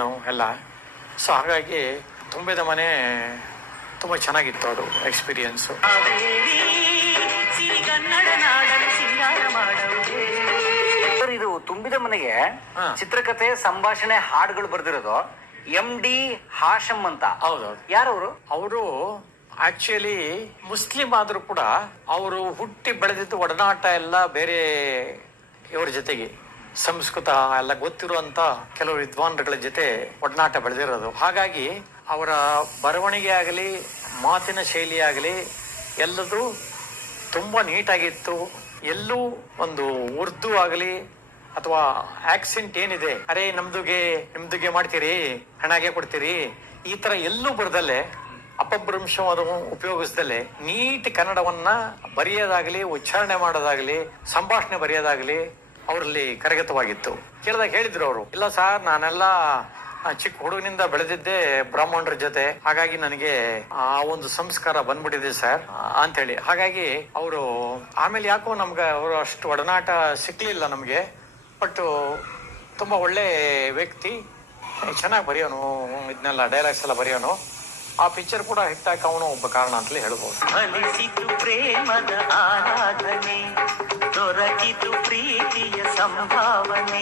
ಹೆಣ್ಣು ಎಲ್ಲ. ಸೊ ಹಾಗಾಗಿ ತುಂಬಿದ ಮನೆ ತುಂಬ ಚೆನ್ನಾಗಿತ್ತು ಅದು ಎಕ್ಸ್ಪೀರಿಯನ್ಸು. ಇದು ತುಂಬಿದ ಮನೆಗೆ ಚಿತ್ರಕಥೆ, ಸಂಭಾಷಣೆ, ಹಾಡುಗಳು ಬರ್ದಿರೋದು MD ಹಾಶಮ್ ಅಂತ. ಹೌದೌದು. ಯಾರವರು? ಅವರು ಆಕ್ಚುಲಿ ಮುಸ್ಲಿಂ ಆದ್ರೂ ಕೂಡ ಅವರು ಹುಟ್ಟಿ ಬೆಳೆದಿದ್ದು ಒಡನಾಟ ಎಲ್ಲ ಬೇರೆ ಇವ್ರ ಜೊತೆಗೆ ಸಂಸ್ಕೃತ ಎಲ್ಲ ಗೊತ್ತಿರುವಂತ ಕೆಲವು ವಿದ್ವಾನ್ಗಳ ಜೊತೆ ಒಡನಾಟ ಬೆಳೆದಿರೋದು. ಹಾಗಾಗಿ ಅವರ ಬರವಣಿಗೆ ಆಗಲಿ, ಮಾತಿನ ಶೈಲಿ ಆಗಲಿ ಎಲ್ಲದೂ ತುಂಬಾ ನೀಟಾಗಿತ್ತು. ಎಲ್ಲೂ ಒಂದು ಉರ್ದು ಆಗಲಿ ಅಥವಾ ಆಕ್ಸೆಂಟ್ ಏನಿದೆ, ಅರೆ ನಿಮ್ದುಗೆ ಮಾಡ್ತೀರಿ, ಹಣಗೆ ಕೊಡ್ತೀರಿ, ಈ ತರ ಎಲ್ಲೂ ಬರದಲ್ಲೇ, ಅಪಭ್ರಂಶವನ್ನು ಉಪಯೋಗಿಸದಲ್ಲೇ ನೀಟ್ ಕನ್ನಡವನ್ನ ಬರೆಯೋದಾಗ್ಲಿ, ಉಚ್ಚಾರಣೆ ಮಾಡೋದಾಗ್ಲಿ, ಸಂಭಾಷಣೆ ಬರೆಯೋದಾಗ್ಲಿ ಅವರಲ್ಲಿ ಕರಗತವಾಗಿತ್ತು. ಕೇಳಿದಾಗ ಹೇಳಿದ್ರು ಅವರು, ಇಲ್ಲ ಸರ್, ನಾನೆಲ್ಲ ಚಿಕ್ಕ ಹುಡುಗನಿಂದ ಬೆಳೆದಿದ್ದೆ ಬ್ರಾಹ್ಮಣರ ಜೊತೆ, ಹಾಗಾಗಿ ನನಗೆ ಆ ಒಂದು ಸಂಸ್ಕಾರ ಬಂದ್ಬಿಟ್ಟಿದೆ ಸರ್ ಅಂತ ಹೇಳಿ. ಹಾಗಾಗಿ ಅವರು ಆಮೇಲೆ ಯಾಕೋ ನಮ್ಗೆ ಅವರು ಅಷ್ಟು ಒಡನಾಟ ಸಿಕ್ಲಿಲ್ಲ ನಮ್ಗೆ. ಬಟ್ ತುಂಬಾ ಒಳ್ಳೆ ವ್ಯಕ್ತಿ, ಚೆನ್ನಾಗಿ ಬರೆಯೋನು, ಇದನ್ನೆಲ್ಲ ಡೈಲಾಗ್ಸ್ ಎಲ್ಲ ಬರೆಯೋನು. ಆ ಪಿಕ್ಚರ್ ಕೂಡ ಹಿಟ್ಟಾಕ ಅವನು ಒಬ್ಬ ಕಾರಣ ಅಂತಲೇ ಹೇಳ್ಬೋದು. ಪ್ರೇಮದ ಆರಾಧನೆ, ದೊರಕಿತು ಪ್ರೀತಿಯ ಸಂಭಾವನೆ.